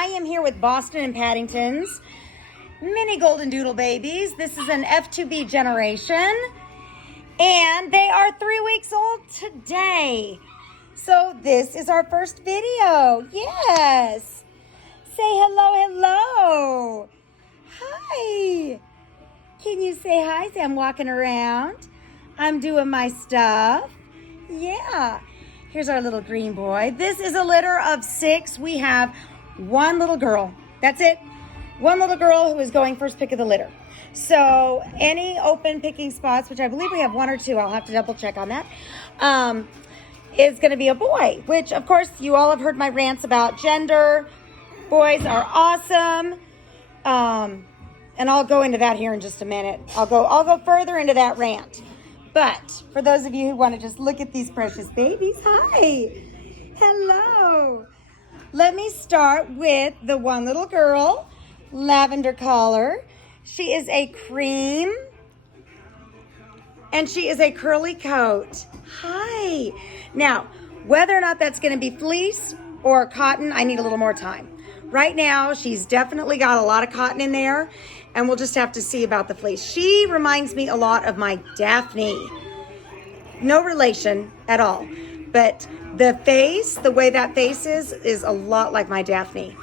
I am here with Boston and Paddington's mini Goldendoodle babies. This is an F2B generation, and they are 3 weeks old today. So this is our first video. Yes. Say hello, hello. Hi. Can you say hi? Say I'm walking around. I'm doing my stuff. Yeah. Here's our little green boy. This is a litter of 6. We have one little girl. That's it. One little girl who is going first pick of the litter. So any open picking spots, which I believe we have 1 or 2, I'll have to double check on that, is going to be a boy, which of course you all have heard my rants about gender. Boys are awesome. And I'll go into that here in just a minute. I'll go further into that rant. But for those of you who want to just look at these precious babies, hi, hello. Let me start with the one little girl, lavender color. She is a cream, and she is a curly coat. Hi. Now, whether or not that's going to be fleece or cotton, I need a little more time. Right now, she's definitely got a lot of cotton in there, and we'll just have to see about the fleece. She reminds me a lot of my Daphne. No relation at all. But the face, the way that face is a lot like my Daphne.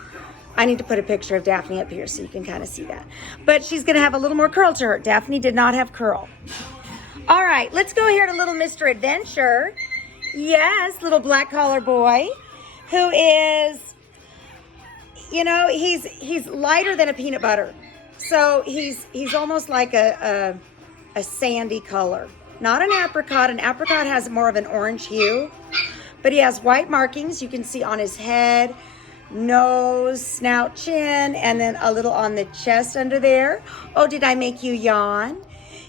I need to put a picture of Daphne up here so you can kind of see that. But she's going to have a little more curl to her. Daphne did not have curl. All right, let's go here to little Mr. Adventure. Yes, little black collar boy who is, you know, he's lighter than a peanut butter. So he's almost like a sandy color. Not an apricot. An apricot has more of an orange hue. But he has white markings you can see on his head, nose, snout, chin, and then a little on the chest under there. Oh, did I make you yawn?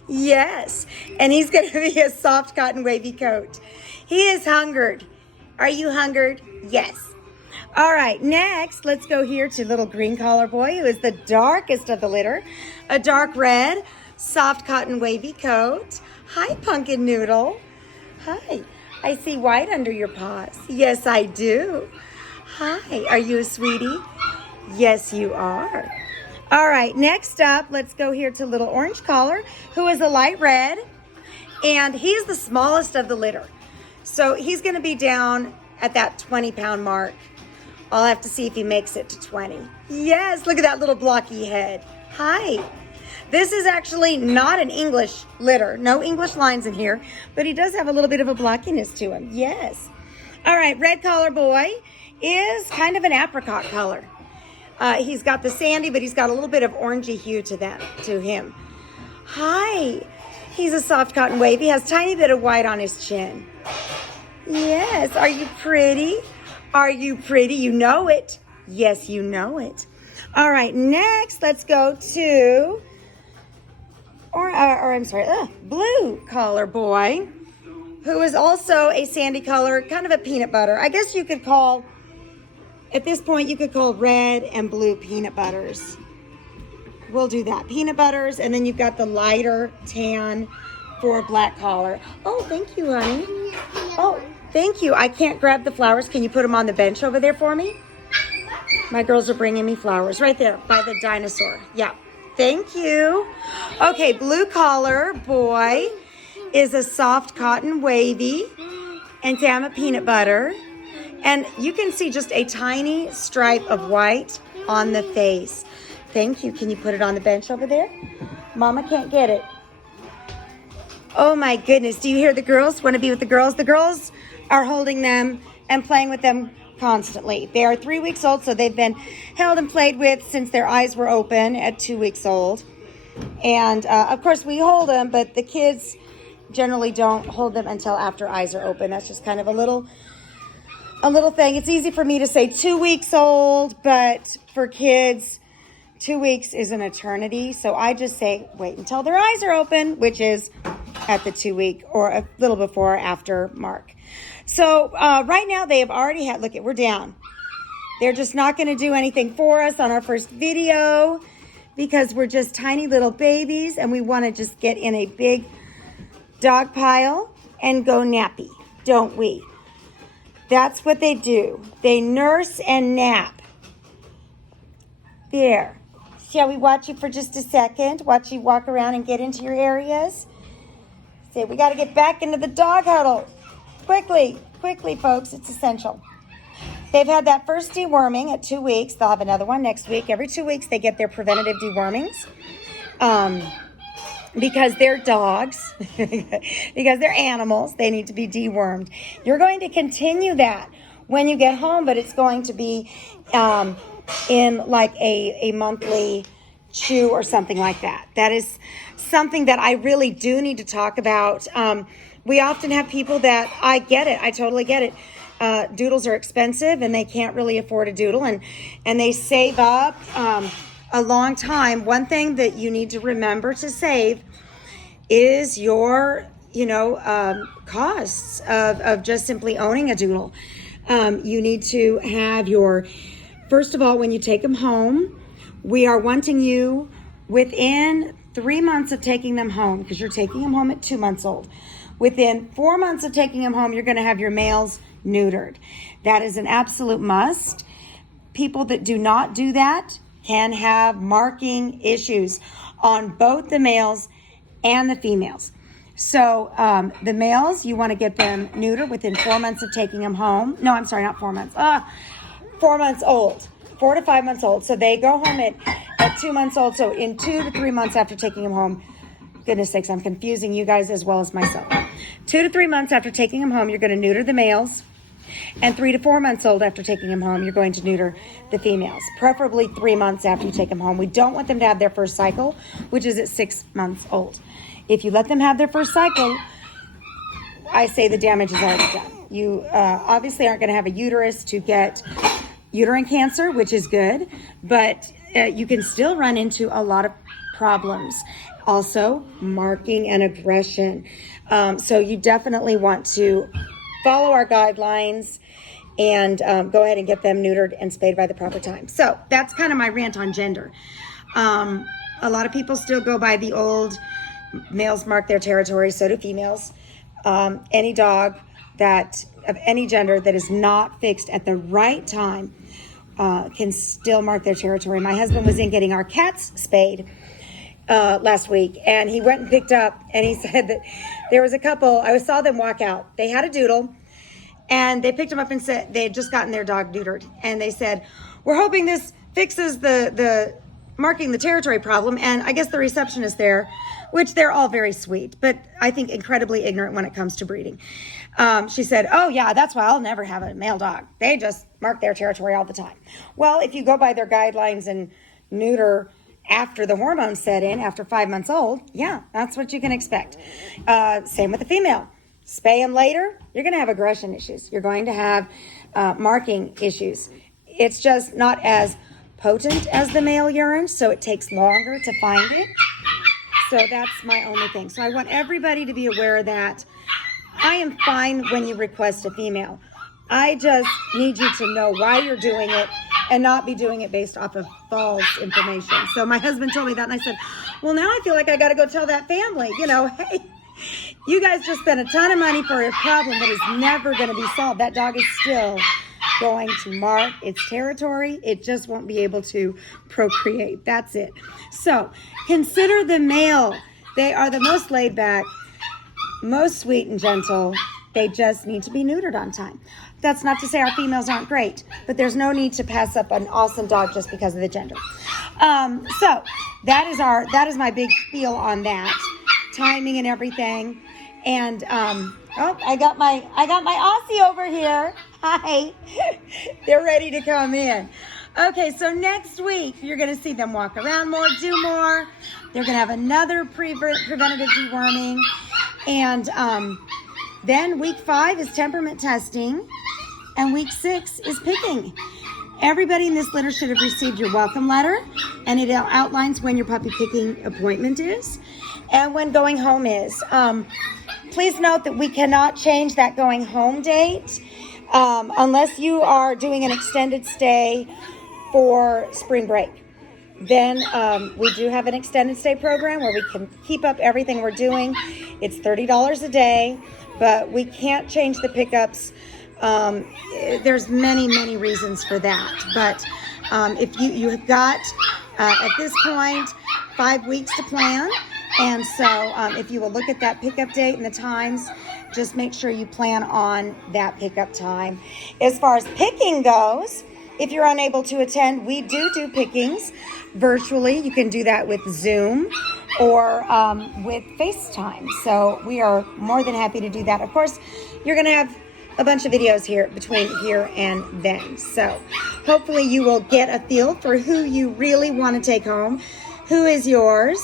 Yes. And he's going to be a soft cotton wavy coat. He is hungered. Are you hungered? Yes. All right, next, let's go here to little green collar boy, who is the darkest of the litter. A dark red, soft cotton wavy coat. Hi, Pumpkin Noodle. Hi. I see white under your paws. Yes, I do. Hi. Are you a sweetie? Yes, you are. All right, next up, let's go here to little orange collar, who is a light red. And he's the smallest of the litter. So he's going to be down at that 20-pound mark. I'll have to see if he makes it to 20. Yes, look at that little blocky head. Hi. This is actually not an English litter. No English lines in here, but he does have a little bit of a blockiness to him. Yes. All right, red collar boy is kind of an apricot color. He's got the sandy, but he's got a little bit of orangey hue to him. Hi. He's a soft cotton wave. He has a tiny bit of white on his chin. Yes. Are you pretty? Are you pretty? You know it. Yes, you know it. All right, next, let's go to, blue collar boy, who is also a sandy color, kind of a peanut butter. I guess you could call, at this point, you could call red and blue peanut butters. We'll do that. Peanut butters, and then you've got the lighter tan for black collar. Oh, thank you, honey. Oh. Thank you. I can't grab the flowers. Can you put them on the bench over there for me? My girls are bringing me flowers right there by the dinosaur. Yeah. Thank you. Okay, blue collar boy is a soft cotton wavy and Tama peanut butter. And you can see just a tiny stripe of white on the face. Thank you. Can you put it on the bench over there? Mama can't get it. Oh my goodness. Do you hear the girls? Want to be with the girls? The girls are holding them and playing with them constantly. They are 3 weeks old, so they've been held and played with since their eyes were open at 2 weeks old. And of course we hold them, but the kids generally don't hold them until after eyes are open. That's just kind of a little thing. It's easy for me to say 2 weeks old, but for kids, 2 weeks is an eternity. So I just say wait until their eyes are open, which is at the 2 week or a little before or after mark. So right now they have already had, look, we're down. They're just not going to do anything for us on our first video because we're just tiny little babies and we want to just get in a big dog pile and go nappy, don't we? That's what they do. They nurse and nap. There. Shall we watch you for just a second? Watch you walk around and get into your areas? Say, we got to get back into the dog huddle. Quickly, quickly, folks. It's essential. They've had that first deworming at 2 weeks. They'll have another one next week. Every 2 weeks, they get their preventative dewormings. Because they're dogs, because they're animals, they need to be dewormed. You're going to continue that when you get home, but it's going to be in like a monthly chew or something like that. That is something that I really do need to talk about. We often have people that, I get it, I totally get it. Doodles are expensive and they can't really afford a doodle, and they save up a long time. One thing that you need to remember to save is your, costs of just simply owning a doodle. You need to have your, first of all, when you take them home, we are wanting you within 3 months of taking them home, because you're taking them home at 2 months old. Within 4 months of taking them home, you're going to have your males neutered. That is an absolute must. People that do not do that can have marking issues on both the males and the females. So the males, you want to get them neutered within 4 months of taking them home. No, I'm sorry, not 4 months. 4 months old, 4 to 5 months old. So they go home at 2 months old. So in 2 to 3 months after taking them home, goodness sakes, I'm confusing you guys as well as myself. 2 to 3 months after taking them home, you're going to neuter the males. And 3 to 4 months old after taking them home, you're going to neuter the females, preferably 3 months after you take them home. We don't want them to have their first cycle, which is at 6 months old. If you let them have their first cycle, I say the damage is already done. You obviously aren't going to have a uterus to get uterine cancer, which is good, but you can still run into a lot of problems. Also, marking and aggression. So you definitely want to follow our guidelines and go ahead and get them neutered and spayed by the proper time. So that's kind of my rant on gender. A lot of people still go by the old males mark their territory, so do females. Any dog that of any gender that is not fixed at the right time can still mark their territory. My husband was in getting our cats spayed last week, and he went and picked up, and he said that there was a couple, I saw them walk out. They had a doodle, and they picked him up and said they had just gotten their dog neutered, and they said, we're hoping this fixes the marking the territory problem. And I guess the receptionist there, which they're all very sweet, but I think incredibly ignorant when it comes to breeding. She said, oh yeah, that's why I'll never have a male dog. They just mark their territory all the time. Well, if you go by their guidelines and neuter after the hormones set in, after 5 months old, yeah, that's what you can expect. Same with the female. Spay them later, you're going to have aggression issues. You're going to have marking issues. It's just not as potent as the male urine, so it takes longer to find it. So that's my only thing. So I want everybody to be aware of that. I am fine when you request a female. I just need you to know why you're doing it and not be doing it based off of false information. So my husband told me that, and I said, well, now I feel like I got to go tell that family, hey, you guys just spent a ton of money for a problem that is never going to be solved. That dog is still going to mark its territory. It just won't be able to procreate. That's it. So consider the male. They are the most laid back, most sweet and gentle. They just need to be neutered on time. That's not to say our females aren't great, but there's no need to pass up an awesome dog just because of the gender. So that is my big spiel on that, timing and everything. And I got my Aussie over here. Hi. They're ready to come in. Okay, so next week you're going to see them walk around more, do more. They're going to have another preventative deworming, and then week 5 is temperament testing, and week 6 is picking. Everybody in this litter should have received your welcome letter, and it outlines when your puppy picking appointment is and when going home is. Please note that we cannot change that going home date unless you are doing an extended stay for spring break. Then we do have an extended stay program where we can keep up everything we're doing. It's $30 a day, but we can't change the pickups. There's many reasons for that, but If you have got, at this point, 5 weeks to plan. And so if you will look at that pickup date and the times, just make sure you plan on that pickup time. As far as picking goes, if you're unable to attend, we do pickings virtually. You can do that with Zoom or with FaceTime. So we are more than happy to do that. Of course, you're going to have a bunch of videos here between here and then. So hopefully you will get a feel for who you really want to take home, who is yours,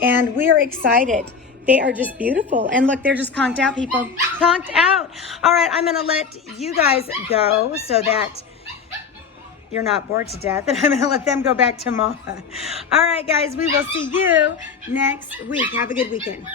and we are excited. They are just beautiful. And look, they're just conked out, people. Conked out. All right, I'm going to let you guys go so that you're not bored to death, and I'm going to let them go back to Mama. All right, guys, we will see you next week. Have a good weekend.